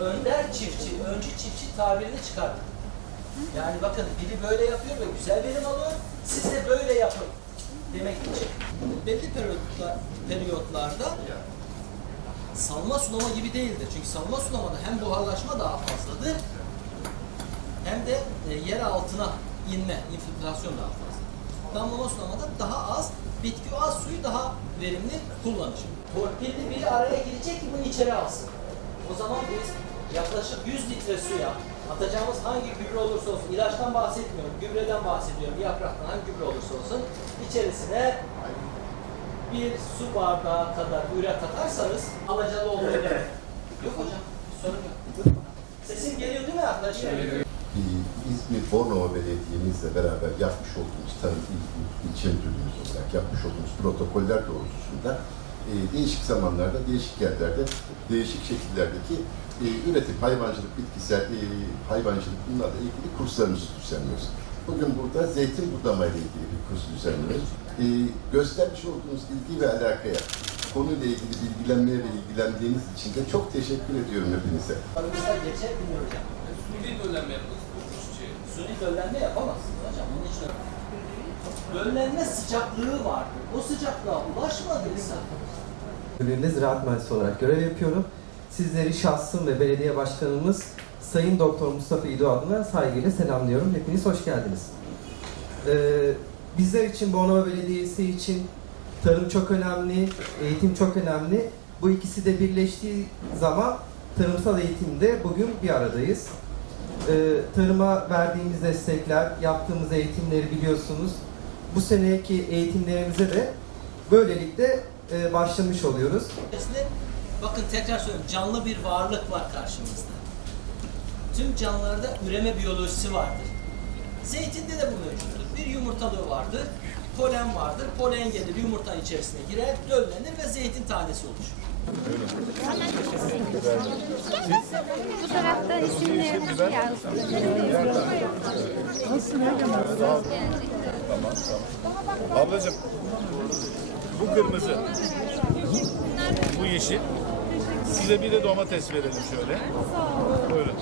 önder çiftçi, öncü çiftçi tabirini çıkardık. Yani bakın biri böyle yapıyor ve güzel verim alıyor. Siz de böyle yapın demek için. Belli periyotlar, periyotlarda salma sulama gibi değildir. Çünkü salma sulamada hem buharlaşma daha fazladır hem de e, yer altına inme, infiltrasyon daha fazla. Damlama sulamada daha az, bitki az suyu daha verimli kullanır. Torpilli biri araya girecek ki bunu içeri alsın. O zaman biz yaklaşık 100 litre suya atacağımız hangi gübre olursa olsun, ilaçtan bahsetmiyorum, gübreden bahsediyorum, yapraktan hangi gübre olursa olsun, içerisine bir su bardağı kadar üre katarsanız alacalı olur. yok hocam, sorun yok. Sesim geliyor değil mi arkadaşlar? İzmir Bornova Belediye'mizle beraber yapmış olduğumuz tarım il, il, ilçe müdürlüğümüz olarak yapmış olduğumuz protokoller doğrultusunda e, değişik zamanlarda, değişik yerlerde, değişik şekillerdeki e, üretim, hayvancılık, bitkisel, e, hayvancılık bunlarla ilgili kurslarımızı düzenliyoruz. Bugün burada zeytin budama ile ilgili bir kurs düzenliyoruz. E, göstermiş olduğunuz ilgi ve alakaya, konuyla ilgili bilgilenmeye ve ilgilendiğiniz için de çok teşekkür ediyorum hepinize. Aramızda geçer bilmiyor hocam. Suni döllenme kuşçuya. Suni döllenme yapamazsınız hocam. Bunun için döllenme sıcaklığı vardır. O sıcaklığa ulaşmadıysa Müdürlüğünde ziraat mühendisi olarak görev yapıyorum. Sizleri şahsım ve belediye başkanımız Sayın Doktor Mustafa İdo adına saygıyla selamlıyorum. Hepiniz hoş geldiniz. Ee, bizler için Bornova Belediyesi için tarım çok önemli, eğitim çok önemli. Bu ikisi de birleştiği zaman tarımsal eğitimde bugün bir aradayız. Ee, tarıma verdiğimiz destekler, yaptığımız eğitimleri biliyorsunuz. Bu seneki eğitimlerimize de böylelikle e, başlamış oluyoruz. bakın tekrar söylüyorum canlı bir varlık var karşımızda. Tüm canlılarda üreme biyolojisi vardır. Zeytinde de bu mevcuttur. Bir yumurtalığı vardır, polen vardır. Polen gelir yumurtanın içerisine girer, döllenir ve zeytin tanesi oluşur. Bu tarafta isimleriniz yazdı. Ablacığım bu kırmızı. Bu yeşil. Size bir de domates verelim şöyle. Buyurun.